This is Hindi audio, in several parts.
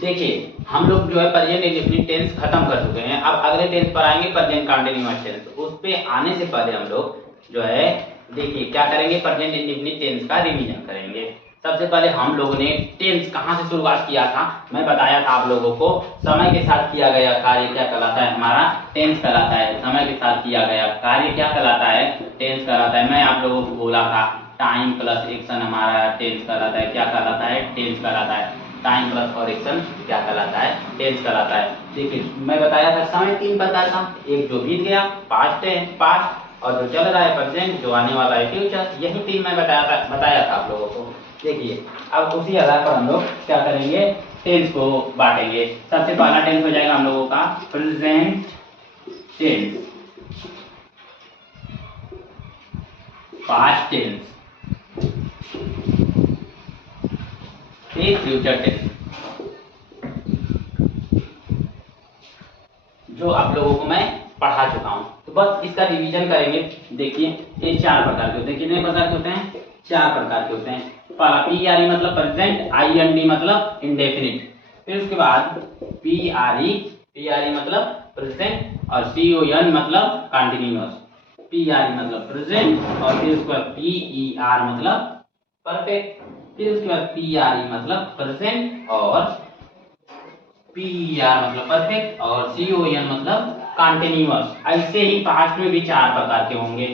देखिए हम लोग जो है प्रेजेंट इंडेफिनिट टेंस खत्म कर चुके हैं। अब अगले टेंस पर आएंगे प्रेजेंट कंटीन्यूअस टेंस। उस पे आने से पहले हम लोग जो है देखिए क्या करेंगे, प्रेजेंट इंडेफिनिट टेंस का रिवीजन करेंगे। सबसे पहले हम लोगों ने टेंस कहाँ से शुरुआत किया था, मैं बताया था आप लोगों को, समय के साथ किया गया कार्य क्या कहलाता है, हमारा टेंस कहलाता है। समय के साथ किया गया कार्य क्या कहलाता है, टेंस कहलाता है। मैं आप लोगों को बोला था टाइम प्लस एक्शन हमारा टेंस कहलाता है। क्या कहलाता है, टेंस कहलाता है। टाइम प्लस और एक्शन क्या कहलाता है, टेंस कहलाता है। देखिए मैं बताया था समय 3 प्रकार का, एक जो बीत गया पास्ट है पास्ट, और जो चल रहा है प्रेजेंट, जो आने वाला है फ्यूचर। यही 3 मैं बताया था आप लोगों को। देखिए अब उसी आधार पर हम लोग क्या करेंगे, टेंस को बांटेंगे। सबसे पहला टेंस हो जाएगा हम लोगों का प्रेजेंट टेंस, पास्ट टेंस, फिर फ्यूचर टेंस, जो आप लोगों को मैं पढ़ा चुका हूं। तो बस इसका रिवीजन करेंगे। देखिए ये 4 प्रकार के होते हैं। कितने प्रकार के होते हैं, 4 प्रकार के होते हैं। पहला PRE मतलब प्रेजेंट, IND मतलब इंडेफिनिट, फिर उसके बाद PRE मतलब प्रेजेंट, और CON मतलब कंटिन्यूअस। PRE मतलब प्रेजेंट, और फिर उसके बाद PER मतलब परफेक्ट, फिर उसके बाद PRE मतलब प्रेजेंट, और PER मतलब परफेक्ट, और CON मतलब कंटिन्यूअस। ऐसे ही पास्ट में भी 4 प्रकार के होंगे।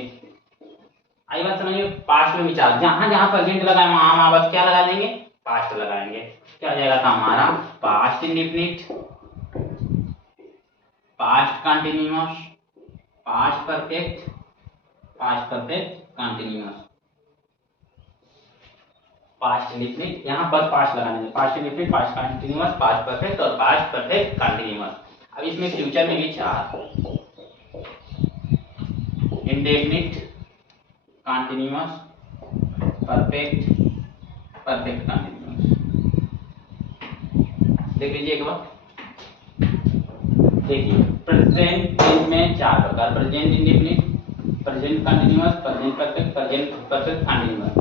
आई बात समझिए, पास्ट में भी 4, जहां जहां प्रेजेंट लगाए वहां बस क्या लगा देंगे, पास्ट लगाएंगे। क्या हो जाएगा था हमारा, past indefinite, past continuous, past perfect, past perfect continuous, past indefinite. यहाँ पर पास्ट लगाने हैं, past indefinite, past continuous, past perfect और पास्ट परफेक्ट कंटिन्यूअस। अब इसमें फ्यूचर में भी 4, indefinite, continuous, perfect, perfect continuous. देख लीजिए एक बार, देखिए प्रेजेंट टेंस में 4 प्रकार, present indefinite, present continuous, present perfect, present perfect continuous.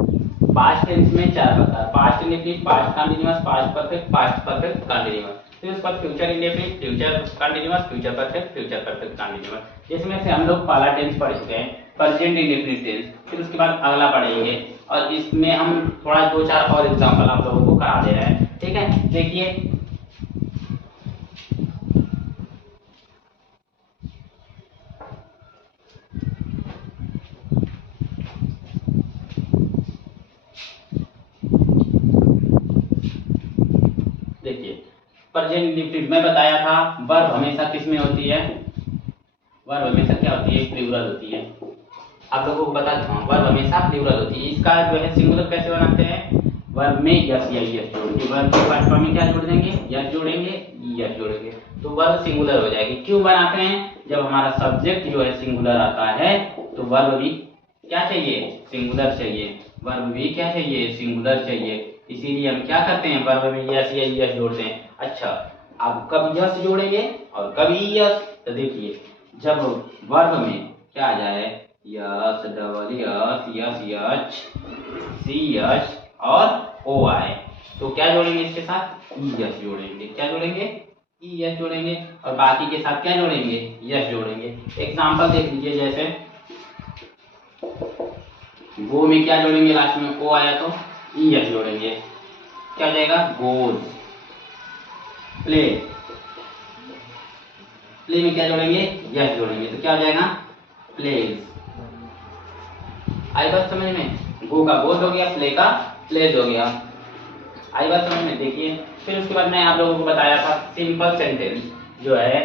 Past tense में 4 प्रकार, past indefinite, past continuous, past perfect, past perfect continuous. फिर उसके बाद future indefinite, future continuous, future perfect, future perfect continuous. जिसमें से हम लोग पहला टेंस पढ़ चुके हैं, प्रेजेंट इंडेफिनिट टेंस। फिर उसके बाद अगला पढ़ेंगे, और इसमें हम थोड़ा 2-4 और एग्जांपल आप लोगों को करा दे रहे हैं। ठीक है, देखिए प्रेजेंट इंडेफिनिट में बताया था वर्ब हमेशा किस में होती है, वर्ब हमेशा क्या होती है, प्लूरल होती है। आप लोगों को बता दूं वर्ब हमेशा प्लूरल होती है। इसका जो है सिंगुलर कैसे बनाते हैं, वर्ब में यस या यस जोड़ेंगे, वर्ब के फर्स्ट फॉर्म में क्या जोड़ देंगे, यस जोड़ेंगे, यस जोड़ेंगे, तो वर्ब सिंगुलर हो जाएगी। क्यों बनाते हैं, जब हमारा सब्जेक्ट जो है सिंगुलर आता है तो वर्ब भी क्या चाहिए, सिंगुलर चाहिए। वर्ब भी क्या चाहिए, सिंगुलर चाहिए। इसीलिए हम क्या करते हैं, वर्ब में यस या यस जोड़ते हैं। अच्छा अब कब यस जोड़ेंगे और कभी यस, तो देखिए जब वर्ब में क्या आ जाए, यस डबल यस यस यच सी यच और ओ आए, तो क्या जोड़ेंगे इसके साथ, ई यस जोड़ेंगे। क्या जोड़ेंगे, ई यस जोड़ेंगे, और बाकी के साथ क्या जोड़ेंगे, यस जोड़ेंगे। एग्जांपल देख लीजिए, जैसे गो में क्या जोड़ेंगे, लास्ट में ओ आया तो ई यस जोड़ेंगे। क्या हो जाएगा, गोज। प्ले, प्ले में क्या जोड़ेंगे, यस जोड़ेंगे, तो क्या हो जाएगा, प्लेज। आई बात समझ में, गो का गोज हो गया, प्ले का प्लेज हो गया। आई बात समझ में। देखिए फिर उसके बाद मैं आप लोगों को बताया था सिंपल सेंटेंस जो है,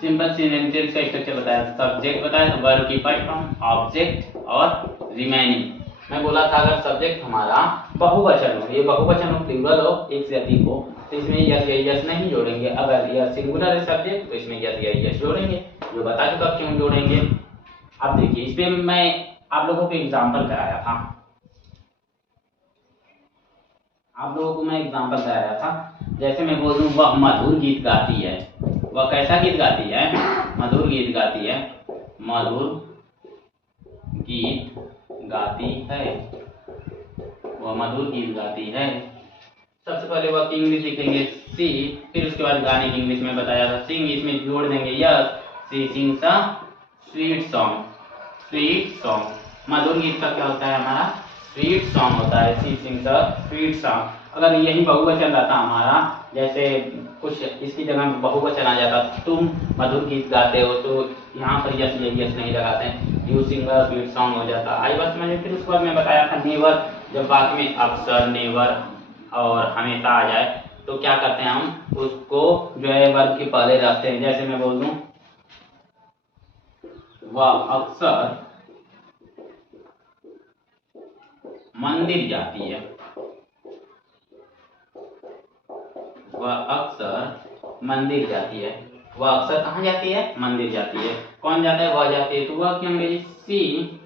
सिंपल सेंटेंस का स्ट्रक्चर बताया, सब्जेक्ट बताया तो वर्ब की फर्स्ट फॉर्म, ऑब्जेक्ट और रिमेनिंग। मैं बोला था अगर सब्जेक्ट हमारा बहुवचन हो, ये बहुवचन हो, प्लूरल हो, एक से अधिक हो, तो इसमें यस या यस नहीं जोड़ेंगे। अगर यह सिंगुलर है सब्जेक्ट तो इसमें यस या यस जोड़ेंगे, जो बता चुका क्यों जोड़ेंगे। अब देखिए इस पे मैं आप लोगों को एग्जाम्पल कराया था, आप लोगों को मैं एग्जाम्पल कराया था। जैसे मैं बोल दूं वह मधुर गीत गाती है, वह कैसा गीत गाती है, मधुर गीत गाती है, मधुर गीत गाती है, वह मधुर गीत गाती है। सबसे पहले वर्ब की इंग्लिश लिखेंगे सी, फिर उसके बाद गाने की इंग्लिश में बताया था सिंग, इसमें जोड़ देंगे yes, she sings a sweet song, sweet song. मधुर गीत का क्या होता है हमारा? स्वीट सॉन्ग होता है, सी सिंग्स अ स्वीट सॉन्ग। अगर यही बहुवचन रहता हमारा, जैसे कुछ इसकी जगह बहुवचन आ जाता, तुम मधुर गीत गाते हो, तो यहाँ पर यस यस नहीं लगाते हैं, you sing a sweet song हो जाता। आई बात समझ में? फिर उसके बाद मैं बताया था नेवर, जब बात में अक्सर नेवर और हमेशा आ जाए तो क्या करते हैं हम उसको जो है वर्ब के पहले रखते हैं। जैसे मैं बोल दूं वह अक्सर मंदिर जाती है, वह अक्सर मंदिर जाती है। वह अक्सर कहाँ जाती है? मंदिर जाती है। कौन जाता है? वह जाती है। तो वह की अंग्रेजी सी,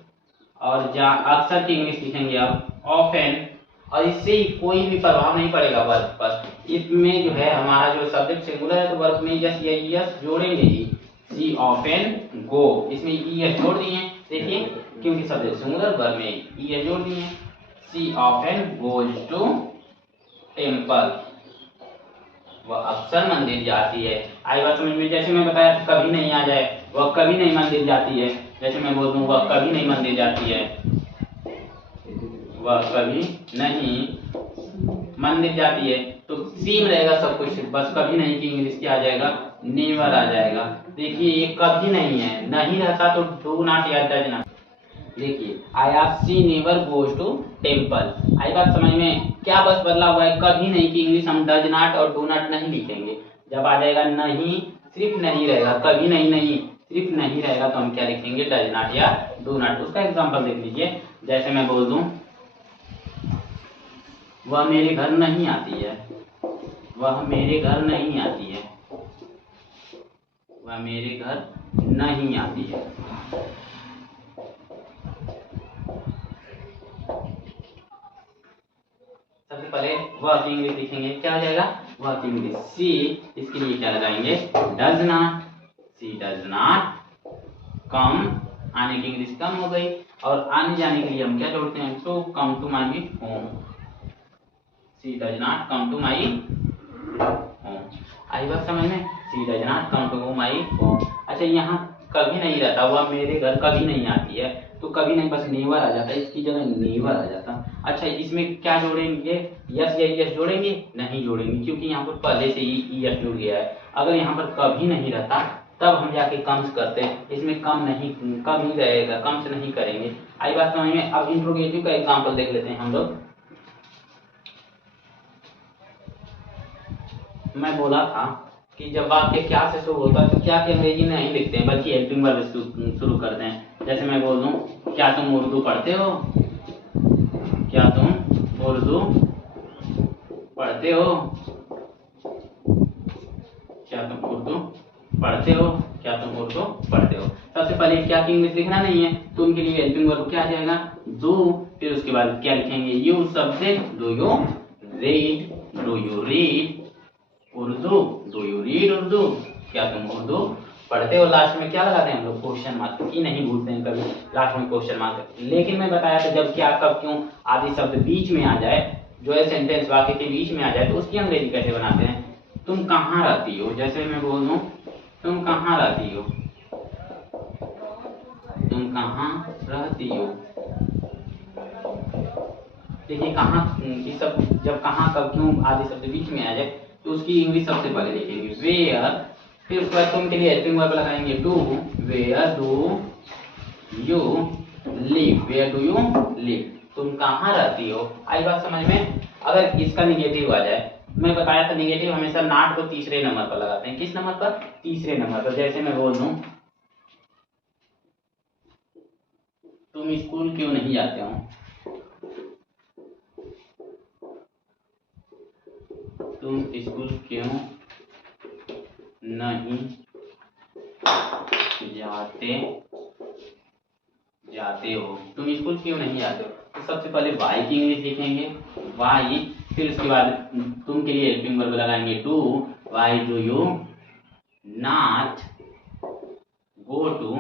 और अक्सर की इंग्लिश लिखेंगे आप ऑफेन, और इससे कोई भी प्रभाव नहीं पड़ेगा वर्ब पर। इसमें जो है हमारा जो सब्जेक्ट सिंगुलर है तो वर्ब में यस या यस जोड़ेंगे ही। सी ऑफेन गो, इसमें ई एस जोड़ दिए, देखिए क्योंकि सब्जेक्ट सिंगुलर, वर्ब में ई एस जोड़ दिए। सी ऑफेन गोज टू टेम्पल, वह अक्सर मंदिर जाती है। आई बात समझ में? जैसे मैं बताया था कभी नहीं आ जाए, वह कभी नहीं मंदिर जाती है। जैसे मैं बोल दूं वह कभी नहीं मंदिर जाती है, वह कभी नहीं मंदिर जाती है, तो सेम रहेगा सब कुछ, बस कभी नहीं की इंग्लिश क्या आ जाएगा? नेवर आ जाएगा। देखिए ये कभी नहीं है, नहीं रहता तो डू नॉट या डज नॉट। देखिए I have she never goes to temple. आई बात समझ में? क्या बस बदला हुआ है, कभी नहीं की इंग्लिश हम डज नॉट और डू नॉट नहीं लिखेंगे। जब आ जाएगा नहीं, सिर्फ नहीं रहेगा, कभी नहीं नहीं सिर्फ नहीं रहेगा, तो हम क्या लिखेंगे? डज नॉट या डू नॉट। उसका एग्जाम्पल देख लीजिए, जैसे मैं बोल दूं वह मेरे घर नहीं आती है, वह मेरे घर नहीं आती है, वह मेरे घर नहीं आती है। सबसे पहले वह की इंग्लिश लिखेंगे, क्या हो जाएगा? वह की इंग्लिश सी, इसके लिए क्या लगाएंगे? Does not, she does not come, आने की इंग्लिश कम हो गई, और आने जाने के लिए हम क्या जोड़ते हैं? To come to my home, she does not come to my home. आई बात समझ में? She does not come to my home. अच्छा यहाँ कभी नहीं रहता, वह मेरे घर कभी नहीं आती है, तो कभी नहीं बस नेवर आ जाता है, इसकी जगह नेवर आ जाता। अच्छा इसमें क्या जोड़ेंगे? यस या यस जोड़ेंगे? नहीं जोड़ेंगे, क्योंकि यहाँ पर पहले से ही यस जुड़ गया है। अगर यहाँ पर कभी नहीं रहता तब हम जाके कम्स करते, इसमें कम नहीं, कम ही रहेगा, कम से नहीं करेंगे। आई बात समझ में? अब इंट्रोगेटिव का एग्जाम्पल देख लेते हैं हम लोग। मैं बोला था कि जब वाक्य क्या से शुरू होता है तो क्या के अंग्रेजी में नहीं लिखते हैं, बल्कि हेल्पिंग वर्ब से शुरू करते हैं। जैसे मैं बोल दूं क्या तुम उर्दू पढ़ते हो, क्या तुम उर्दू पढ़ते हो, क्या तुम उर्दू पढ़ते हो, क्या तुम उर्दू पढ़ते हो। सबसे पहले क्या की इंग्लिश लिखना नहीं है, तो उनके लिए हेल्पिंग वर्ब क्या आ जाएगा? डू। फिर उसके बाद क्या लिखेंगे? You subject, do you read, do you read Urdu, do you read Urdu, क्या तुम उर्दू पढ़ते हो। लास्ट में क्या लगाते हैं हम लोग? क्वेश्चन मार्क, की नहीं भूलते हैं कभी, लास्ट में क्वेश्चन मार्क। लेकिन मैं बताया था जब क्या कब क्यों आदि शब्द बीच में आ जाए, जो है सेंटेंस वाक्य के बीच में आ जाए, तो उसकी अंग्रेजी कैसे बनाते हैं? तुम कहाँ रहती हो, जैसे मैं बोल दूं तुम कहाँ रहती हो, तुम कहाँ रहती हो। देखिए कहाँ, ये सब जब कहाँ कब क्यों आदि शब्द बीच में आ जाए तो उसकी इंग्लिश सबसे पहले लिखेंगे वेयर, फिर उसके बाद तुम के लिए हेल्पिंग वर्ब लगाएंगे do, where do you live, where do you live, तुम कहाँ रहती हो। आई बात समझ में? अगर इसका निगेटिव आ जाए, मैं बताया था निगेटिव हमेशा नॉट को तीसरे नंबर पर लगाते हैं। किस नंबर पर? तीसरे नंबर पर। जैसे मैं बोल दूं तुम स्कूल क्यों नहीं जाते हो, तुम स्कूल क्यों नहीं जाते हो, तुम स्कूल क्यों नहीं जाते हो। तो सबसे पहले वाई की इंग्लिश लिखेंगे, वाई, फिर उसके बाद तुम के लिए हेल्पिंग वर्ब लगाएंगे do, why do you not go to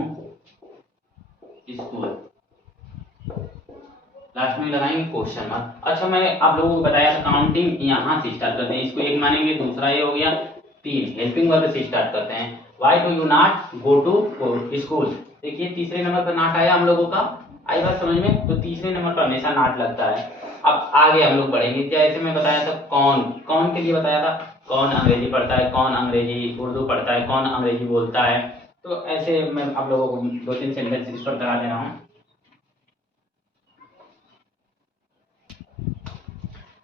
school. Last में लगाएंगे क्वेश्चन मार्क। अच्छा मैं आप लोगों को बताया था काउंटिंग यहाँ से स्टार्ट करते हैं, इसको एक मानेंगे, दूसरा ये हो गया, 3 हेल्पिंग वर्ब से स्टार्ट करते हैं। Why do you not go to school. देखिए तीसरे नंबर पर नॉट आया हम लोगों का, आई बात समझ में, तो तीसरे नंबर पर हमेशा नॉट लगता है। अब आगे हम लोग बढ़ेंगे, जैसे मैं बताया था कौन, कौन के लिए बताया था, कौन अंग्रेजी पढ़ता है, कौन अंग्रेजी उर्दू पढ़ता है, कौन अंग्रेजी बोलता है। तो ऐसे मैं आप लोगों को 2-3 सेंटेंस इस पर करा दे रहा हूँ।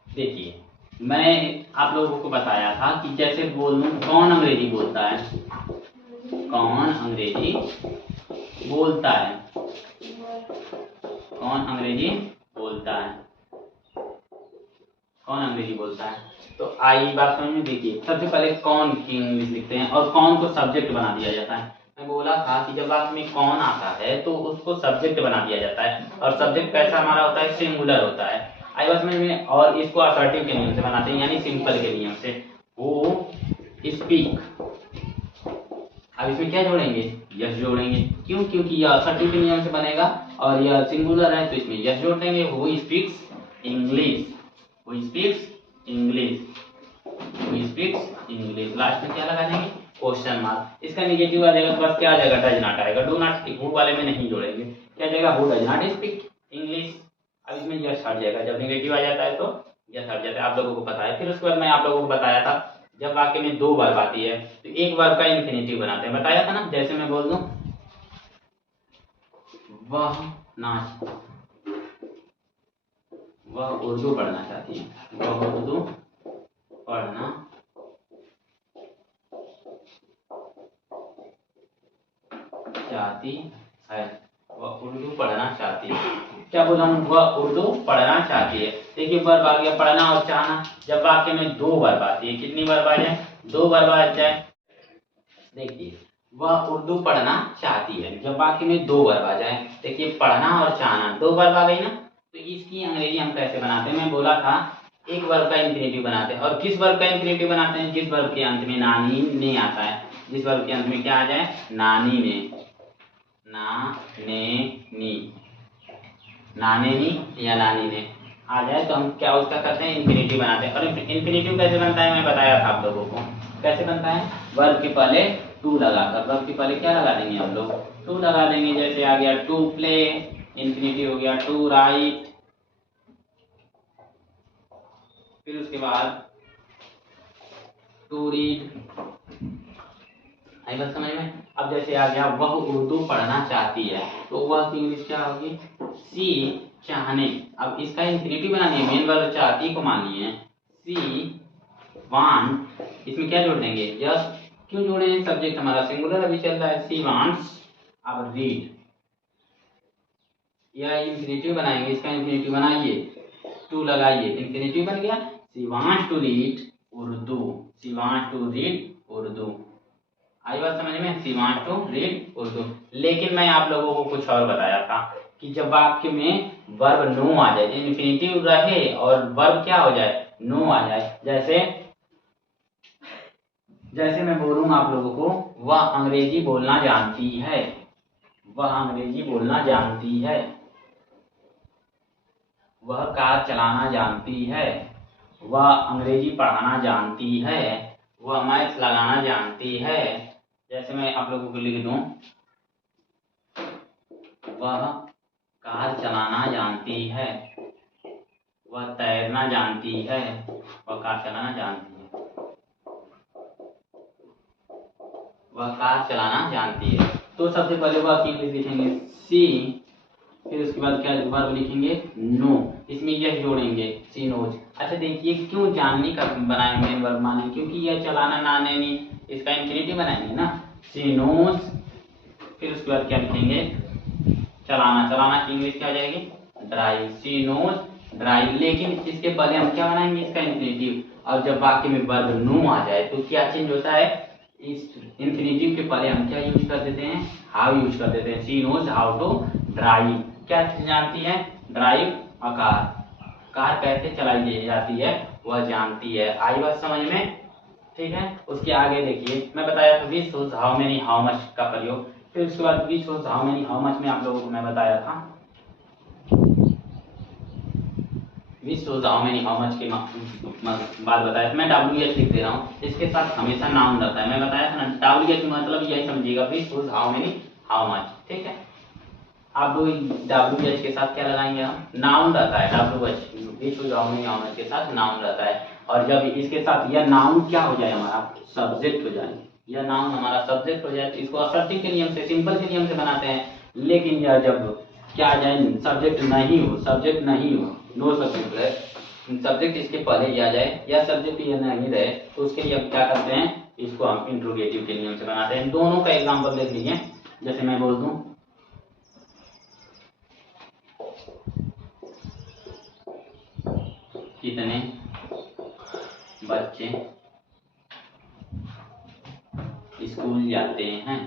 देखिए मैं आप लोगों को बताया था कि जैसे बोलूं कौन अंग्रेजी बोलता है, कौन अंग्रेजी बोलता है, कौन अंग्रेजी बोलता है, कौन अंग्रेजी बोलता है। तो आई बात समझ में। देखिए सबसे पहले कौन की इंग्लिश लिखते हैं और कौन को सब्जेक्ट बना दिया जाता है। मैं बोला था कि जब वाक्य में कौन आता है तो उसको सब्जेक्ट बना दिया जाता है, और सब्जेक्ट कैसा हमारा होता है, सिंगुलर होता है। आई बात समझ में। और इसको असर्टिव के नियम से बनाते हैं, यानी सिंपल के नियम से। वो स्पीक, अब इसमें क्या जोड़ेंगे, यस जोड़ेंगे। क्यों, क्योंकि यह असर्टिव के नियम से बनेगा और यह सिंगुलर है, तो इसमें यस जोड़ देंगे। वो स्पीक्स इंग्लिश, वो स्पीक्स इंग्लिश, वो स्पीक्स इंग्लिश। लास्ट में क्या लगा देंगे, क्वेश्चन मार्क। इसका नेगेटिव आ जाएगा तो बस क्या आ जाएगा, डज नॉट आएगा। डू नॉट हु वाले में नहीं जोड़ेंगे, क्या जाएगा, who does not speak English. अब इसमें यस हट जाएगा, जब नेगेटिव आ जाता है तो यस हट जाता है, आप लोगों को पता है। फिर उसके बाद मैं आप लोगों को बताया था जब वाक्य में 2 वर्ब आती है तो एक वर्ब का इंफिनिटिव बनाते हैं, बताया था ना। जैसे मैं बोल दूं वह नाच, वह उर्दू पढ़ना चाहती है, वह उर्दू पढ़ना चाहती है, वह उर्दू पढ़ना चाहती है। क्या बोला हूँ, वह उर्दू पढ़ना चाहती है। देखिए वर्ब आ गया, पढ़ना और चाहना। जब वाक्य में 2 वर्ब आती है, कितनी वर्ब आ जाए, 2 वर्ब आ जाए। देखिए वह उर्दू पढ़ना चाहती है, जब वाक्य में 2 वर्ब आ जाए। देखिए पढ़ना और चाहना 2 वर्ब आ गई ना, तो इसकी अंग्रेजी हम कैसे बनाते हैं। मैं बोला था एक वर्ब का इंफिनिटिव बनाते हैं, और किस वर्ब का इंफिनिटिव बनाते हैं, जिस वर्ब के अंत में नानी ने आता है, जिस वर्ब के अंत में क्या आ जाए, नानी ने, ना ने नी, नाने नी या नानी ने आ जाए तो हम क्या उसका करते हैं, इंफिनिटिव बनाते हैं। और इंफिनिटिव कैसे बनता है मैं बताया था आप लोगों को, कैसे बनता है, वर्ब के पहले टू लगाकर, वर्ब के पहले क्या लगा देंगे हम लोग, टू लगा देंगे। जैसे आ गया टू प्ले, इंफिनिटिव हो गया टू राइट। फिर उसके बाद टू रीड, आई बात समझ में। अब जैसे आ गया वह उर्दू पढ़ना चाहती है, तो वह की इंग्लिश क्या होगी, सी चाहने। अब इसका इंफिनिटिव बनानी है, मेन वर्ब चाहती को मान लिए, सी वांट, इसमें क्या जोड़ देंगे, यस। क्यों जोड़े हैं, सब्जेक्ट हमारा सिंगुलर अभी चल रहा है, सी वांट्स अब रीड। यह इंफिनिटिव बनाएंगे, इसका इंफिनिटिव बनाइए, टू लगाइए, इंफिनिटिव बन गया, she wants to read Urdu, she wants to read Urdu. आई बात समझ में, she wants to read Urdu. लेकिन मैं आप लोगों को कुछ और बताया था कि जब वाक्य में वर्ब नो आ जाए, इंफिनिटिव रहे और वर्ब क्या हो जाए, नो आ जाए। जैसे मैं बोलूंगा आप लोगों को वह अंग्रेजी बोलना जानती है, वह अंग्रेजी बोलना जानती है, वह कार चलाना जानती है, वह अंग्रेजी पढ़ाना जानती है, वह मैथ्स लगाना जानती है। जैसे मैं आप लोगों को लिख दूं वह कार चलाना जानती है, वह तैरना जानती है, वह कार चलाना जानती है, वह कार चलाना जानती है। तो सबसे पहले वह की इंग्लिश लिखेंगे सी, फिर उसके बाद क्या वर्ब लिखेंगे, नो, इसमें यह जोड़ेंगे, सी नोज। अच्छा देखिए क्यों जानने का बनाए मेन वर्ब माने, क्योंकि यह चलाना ना नहीं, इसका इंफिनिटिव बनाएंगे ना, सी नोज। फिर उसके बाद क्या लिखेंगे, चलाना, चलाना की इंग्लिश क्या हो जाएगी, ड्राइव, सी नोज ड्राइव। लेकिन इसके पहले हम क्या बनाएंगे, इसका इंफिनिटिव। और जब वाक्य में वर्ब नो आ जाए तो क्या चेंज होता है, इस इंफिनिटिव के पहले हम क्या यूज कर देते हैं, हाउ यूज कर देते हैं, सी नोज हाउ टू ड्राइव। क्या जानती है, ड्राइव और कार कैसे चलाई जाती है वह जानती है। आई बात समझ में, ठीक है। उसके आगे देखिए मैं बताया था which shows how many how much का प्रयोग। फिर उसके बाद which shows how many how much में आप लोगों को मैं बताया था which shows how many how much के बात बताया, मैं WH लिख दे रहा हूँ, इसके साथ हमेशा नाउन रहता है। मैं बताया था ना WH मतलब यही समझिएगा, which shows how many how much, ठीक है। अब WH के साथ क्या लगाएंगे हम, नाउन रहता है। WH which shows how many how much के साथ नाउन रहता है, और जब इसके साथ यह नाउन क्या हो जाए हमारा सब्जेक्ट हो जाए, यह नाउन हमारा सब्जेक्ट हो जाए, तो इसको असर्टिव के नियम से, सिंपल के नियम से बनाते हैं। लेकिन यह जब क्या आ जाए, सब्जेक्ट नहीं हो, सब्जेक्ट नहीं हो, नो सब्जेक्ट है, सब्जेक्ट इसके पहले ही आ जाए या सब्जेक्ट ये नहीं रहे, तो उसके लिए अब क्या करते हैं, इसको हम इंट्रोगेटिव के नियम से बनाते हैं। दोनों का एग्जाम्पल देख लीजिए, जैसे मैं बोल दूं कितने बच्चे स्कूल जाते हैं,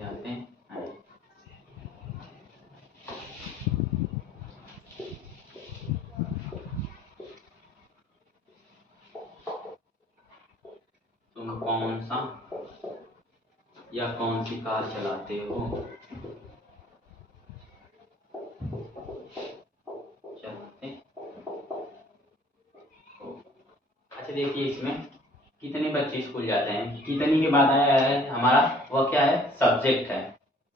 जाते हैं, तुम कौन सा या कौन सी कार चलाते हो, चलाते हो। अच्छा देखिए, इसमें कितने बच्चे स्कूल जाते हैं, कितनी के बाद आया है हमारा, वह क्या है, सब्जेक्ट है,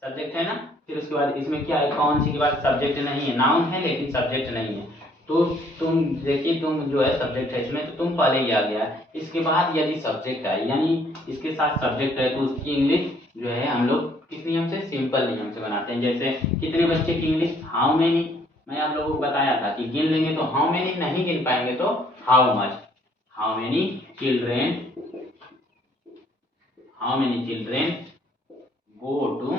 सब्जेक्ट है ना। फिर उसके बाद इसमें क्या है, कौन सी के बाद सब्जेक्ट नहीं है, नाउन है लेकिन सब्जेक्ट नहीं है, तो तुम देखिए, तुम जो है सब्जेक्ट है इसमें, तो तुम पहले ही आ गया। इसके बाद यदि सब्जेक्ट है, यानी इसके साथ सब्जेक्ट है, तो उसकी इंग्लिश जो है हम लोग किस नियम से, सिंपल नियम से बनाते हैं। जैसे कितने बच्चे की इंग्लिश, हाउ मेनी। मैं आप लोगों को बताया था कि गिन लेंगे तो हाउ मेनी, नहीं गिन पाएंगे तो how much. How many children, how many children go to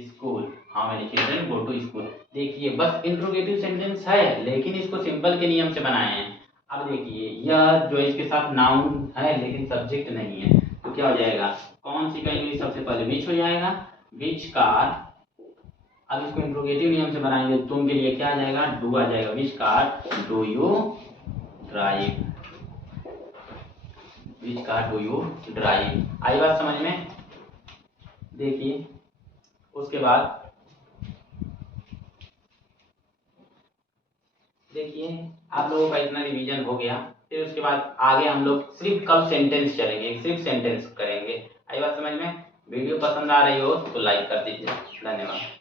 school, how many children go to school. देखिए बस इंट्रोगेटिव सेंटेंस है, लेकिन इसको सिंपल के नियम से बनाए हैं। अब देखिए, यह जो इसके साथ नाउन है लेकिन सब्जेक्ट नहीं है, तो क्या हो जाएगा, कौन सी का इंग्लिश सबसे पहले विच हो जाएगा, विच कार। अब इसको इंट्रोगेटिव नियम से बनाएंगे, तुम के लिए क्या आ जाएगा, डू आ जाएगा, which car do you drive, which car do you drive. आई बात समझ में। देखिए उसके बाद देखिए, आप लोगों का इतना रिवीजन हो गया, फिर उसके बाद आगे हम लोग सिर्फ कब सेंटेंस चलेंगे, सिर्फ सेंटेंस करेंगे। आई बात समझ में। वीडियो पसंद आ रही हो तो लाइक कर दीजिए। धन्यवाद।